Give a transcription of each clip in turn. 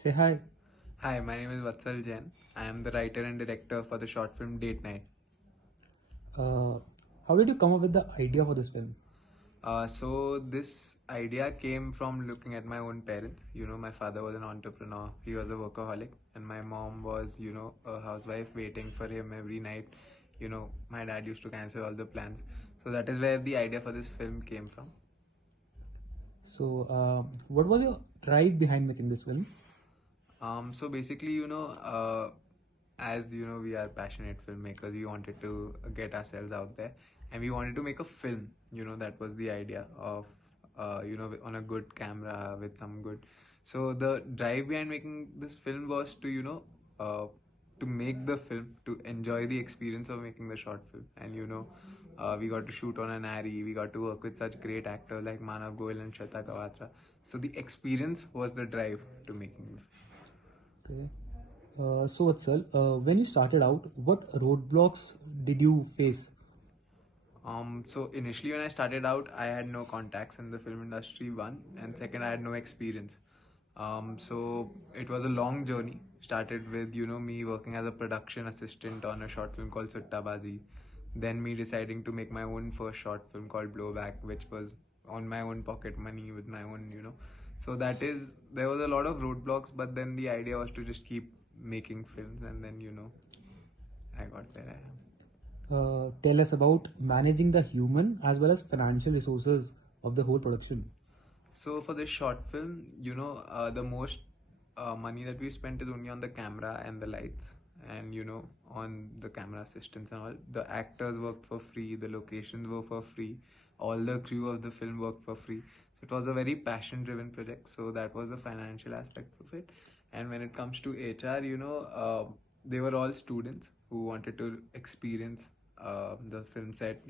Say hi. Hi, my name is Vatsal Jain. I am the writer and director for the short film Date Night. Uh, how did you come up with the idea for this film? So this idea came from looking at my own parents. My father was an entrepreneur. He was a workaholic, and my mom was, a housewife waiting for him every night. My dad used to cancel all the plans. So that is where the idea for this film came from. So, what was your drive behind making this film? So basically, as we are passionate filmmakers. We wanted to get ourselves out there, and we wanted to make a film. That was the idea of, on a good camera with some good. So the drive behind making this film was to, to make the film, to enjoy the experience of making the short film, and we got to shoot on an ARRI. We got to work with such great actors like Manav Goyal and Shweta Kawatra. So the experience was the drive to making the film. Okay. So, Vatsal, when you started out, what roadblocks did you face? So initially when I started out, I had no contacts in the film industry, one, and second, I had no experience. So it was a long journey. Started with, me working as a production assistant on a short film called Suttabazi. Then me deciding to make my own first short film called Blowback, which was on my own pocket money with my own, So there was a lot of roadblocks, but then the idea was to just keep making films, and then, I got where I am. Tell us about managing the human as well as financial resources of the whole production. So for this short film, the most money that we spent is only on the camera and the lights, and on the camera assistants and all. The actors worked for free, the locations were for free, all the crew of the film worked for free. So it was a very passion-driven project. So that was the financial aspect of it. And when it comes to HR, they were all students who wanted to experience the film set.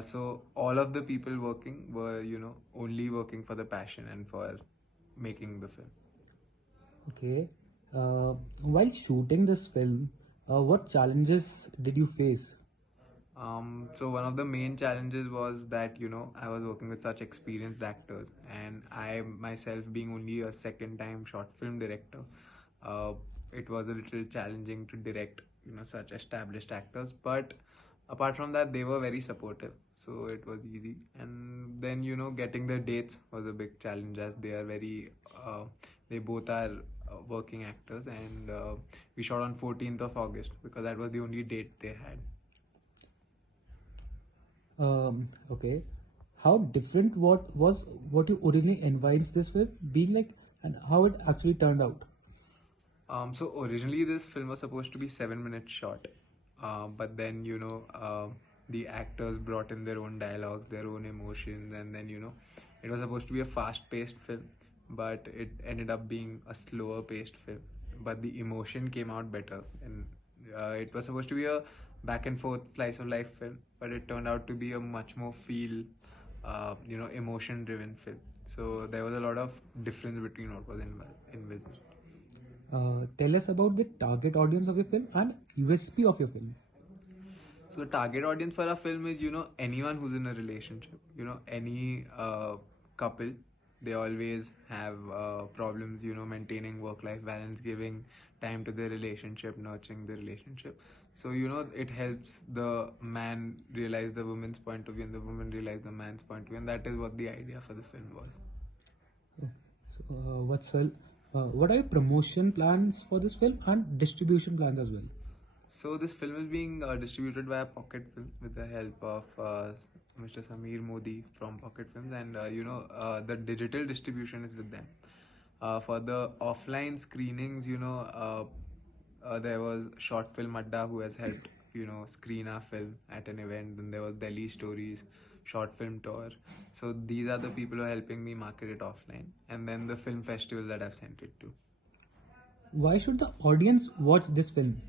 So all of the people working were, only working for the passion and for making the film. Okay. While shooting this film, what challenges did you face? So one of the main challenges was that, I was working with such experienced actors, and I myself being only a second time short film director, uh, it was a little challenging to direct, such established actors. But apart from that, they were very supportive, so it was easy. And then, getting the dates was a big challenge, as they both are working actors, and we shot on 14th of August because that was the only date they had. Okay. How different what you originally envisaged this film being like, and how it actually turned out? So originally this film was supposed to be 7 minutes short, but then the actors brought in their own dialogues, their own emotions, and then it was supposed to be a fast-paced film, but it ended up being a slower-paced film. But the emotion came out better, and it was supposed to be a back-and-forth slice-of-life film, but it turned out to be a much more emotion-driven film. So there was a lot of difference between what was envisaged. Tell us about the target audience of your film and USP of your film. So the target audience for a film is, anyone who's in a relationship, any couple. They always have problems, maintaining work-life balance, giving time to their relationship, nurturing the relationship. So, it helps the man realize the woman's point of view and the woman realize the man's point of view. And that is what the idea for the film was. So, what are your promotion plans for this film and distribution plans as well? So this film is being distributed via Pocket Film with the help of Mr. Sameer Modi from Pocket Films, and the digital distribution is with them. For the offline screenings, there was Short Film Adda who has helped screen our film at an event. Then there was Delhi Stories, Short Film Tour. So these are the people who are helping me market it offline, and then the film festivals that I've sent it to. Why should the audience watch this film?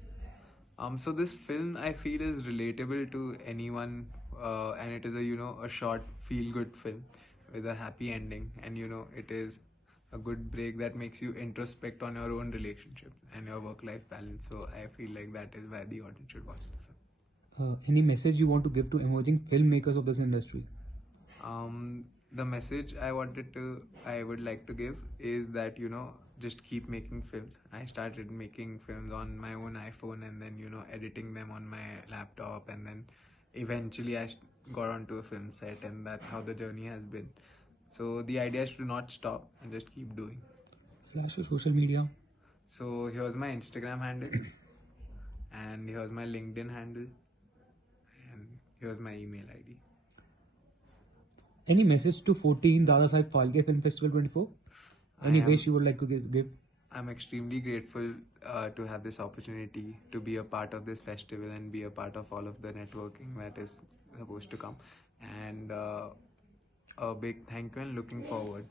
So this film I feel is relatable to anyone, and it is a short feel-good film with a happy ending, and it is a good break that makes you introspect on your own relationships and your work-life balance. So I feel like that is why the audience should watch the film. Any message you want to give to emerging filmmakers of this industry? The message I would like to give is that just keep making films. I started making films on my own iPhone and then, editing them on my laptop, and then eventually got onto a film set, and that's how the journey has been. So the idea is to not stop and just keep doing. Flash your social media. So here's my Instagram handle, and here's my LinkedIn handle, and here's my email ID. Any message to 14th Dada Saheb Phalke Film Festival 24? Any wish you would like to give? I'm extremely grateful to have this opportunity to be a part of this festival and be a part of all of the networking that is supposed to come. And a big thank you and looking forward.